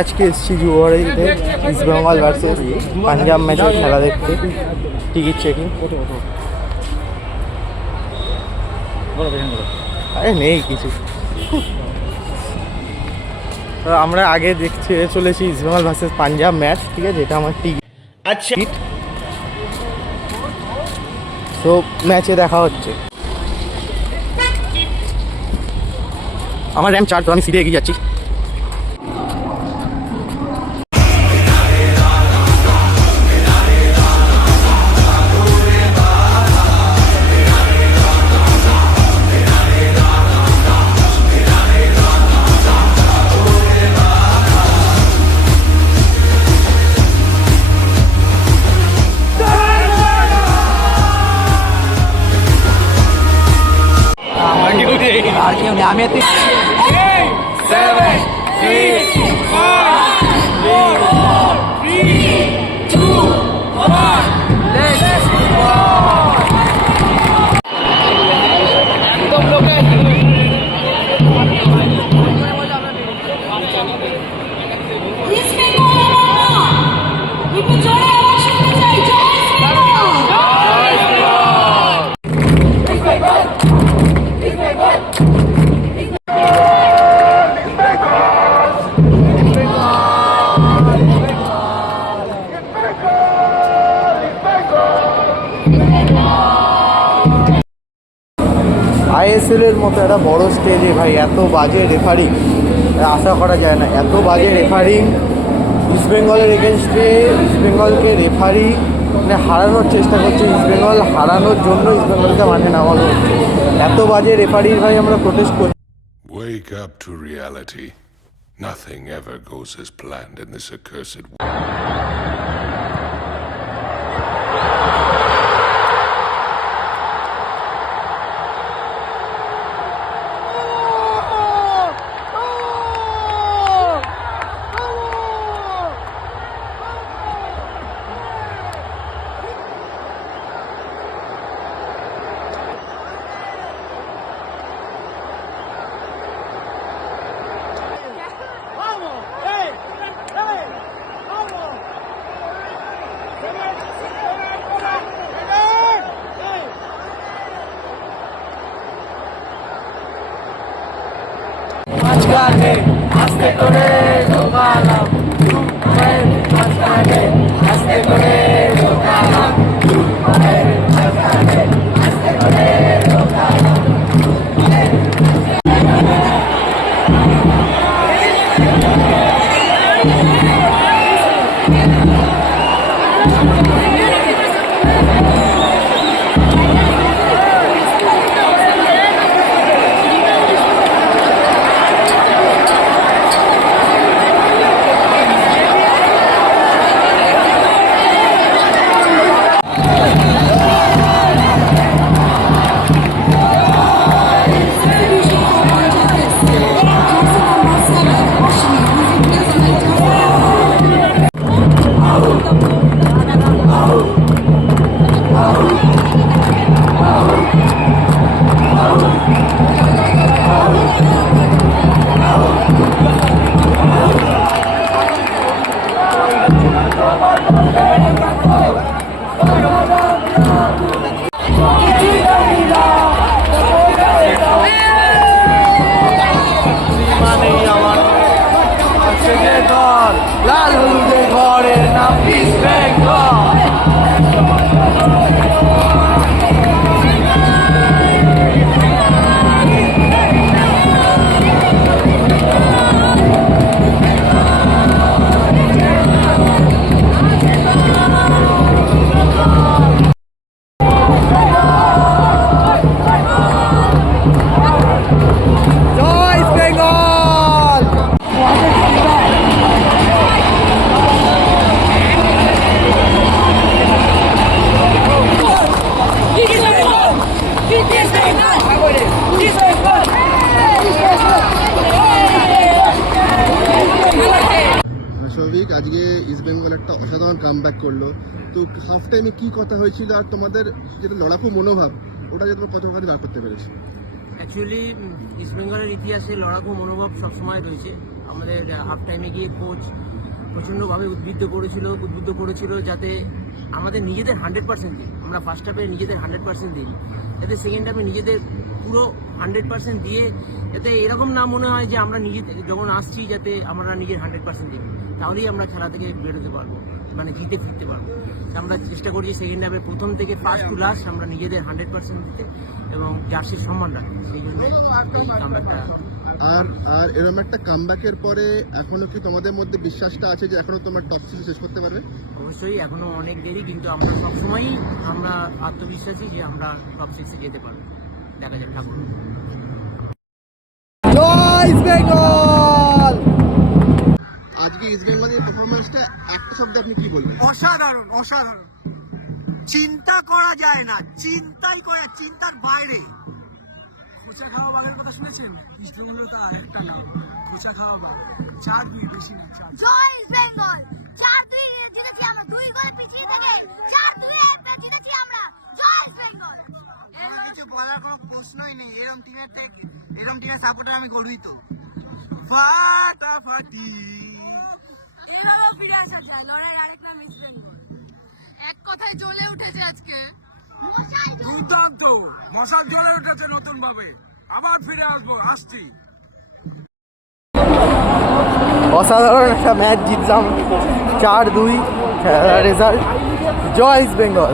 আজকে এসেছি যুবরাজীতে east Bengal versus Punjab ম্যাচের খেলা দেখতে। টিকিট চেকিং আরে নেই কিছু। আমরা আগে দেখতে চলেছি east Bengal versus Punjab match, ঠিক আছে? এটা আমার টিকিট। আচ্ছা, তো ম্যাচে দেখা হচ্ছে। আমার র্যাঙ্ক 4, তো আমি সিটে এগিয়ে যাচ্ছি। আমি 7, 6, 5, 4, 3, 2, 1, let's go! একদম লোকে ISL এর মতো একটা বড় স্টেজে ভাই এত বাজে রেফারিং আশা করা যায় না। এত বাজে রেফারিং ইস্ট বেঙ্গলের এগেনস্টে। ইস্ট বেঙ্গলকে রেফারি মানে হারানোর চেষ্টা করছে। ইস্ট বেঙ্গল হারানোর জন্য ইস্ট বেঙ্গলকে মাঠে নামানো হচ্ছে। এত বাজে রেফারির ভাই আমরা প্রোটেস্ট করছি। Wake up to reality. Nothing ever goes as planned in this accursed world. আস্তে করে ঢোকালাম, আস্তে করে ঢোকালাম, আস্তে করে ঢোকালাম। লাল হলুদের ঘরের নাম ইস্ট বেঙ্গল। আজকে ইস্ট বেঙ্গল একটা অসাধারণ কামব্যাক করলো। তো হাফ টাইমে কি কথা হয়েছিল আর তোমাদের যেটা লড়াকু মনোভাব ওটা যে তোমরা কতখানি দাঁড় করতে পেরেছো? অ্যাকচুয়ালি ইস্টবেঙ্গলের ইতিহাসে লড়াকু মনোভাব সবসময় রয়েছে। আমাদের হাফ টাইমে গিয়ে কোচ প্রচণ্ডভাবে উদ্বুদ্ধ করেছিল যাতে আমাদের নিজেদের 100% দিই। আমরা ফার্স্ট হাফে নিজেদের 100% দিই, যাতে সেকেন্ড হাফে নিজেদের পুরো 100% দিয়ে যাতে এরকম না মনে হয় যে আমরা নিজেদের যখন আসছি যাতে আমরা নিজের 100% দিই, তাহলেই আমরা খেলা থেকে বেরোতে পারবো, মানে জিতে ফিরতে পারবো। আমরা চেষ্টা করছি সেকেন্ড হাফে প্রথম থেকে ফার্স্ট টু লাস্ট আমরা নিজেদের 100% দিতে এবং জার্সির সম্মান রাখতে। সেই জন্য কামব্যাকটা। আর এরকম একটা কামব্যাকের পরে এখনো কি তোমাদের মধ্যে বিশ্বাসটা আছে যে এখনো তোমরা টপ 6 শেষ করতে পারবে? অবশ্যই এখনো অনেক দেরি, কিন্তু আমরা সবসময়ই আমরা আত্মবিশ্বাসী যে আমরা টপ 6-এ যেতে পারবো। দেখা যাক ঠাকুর। জয় ইস্ট বেঙ্গল! আজকে ইস্ট বেঙ্গলের পারফরমেন্সটা একটা শব্দে আপনি কি বলবেন? অসাধারণ, অসাধারণ। চিন্তা করা যায় না, চিন্তার বাইরে। খোঁচা খাওয়া বাঘের কথা শুনেছেন? ইস্টবেঙ্গল তো আরেকটা নাম, খোঁচা খাওয়া বাঘ। 4-2 বেশি না, 4-2। জয় ইস্ট বেঙ্গল! 4-2 এ জিতেছি আমরা, 2 গোল পিছিয়ে থেকে 4-2 এ জিতেছি আমরা। জয় ইস্ট বেঙ্গল! আমার কিছু বলার কোনো প্রশ্নই নেই। এরকম টিমের সাপোর্টার আমি গর্বিত। ফাটাফাটি। এভাবে ফিরে আসা যায়, লড়াই আরেক নাম ইস্ট বেঙ্গল। এক কথায় জ্বলে উঠেছে আজকে। দুর্দান্ত, মশাল জ্বলে উঠেছে নতুন ভাবে। আবার ফিরে আসছি। অসাধারণ একটা ম্যাচ জিতলাম 4-2 খেলার রেজাল্ট। জয় ইস্ট বেঙ্গল!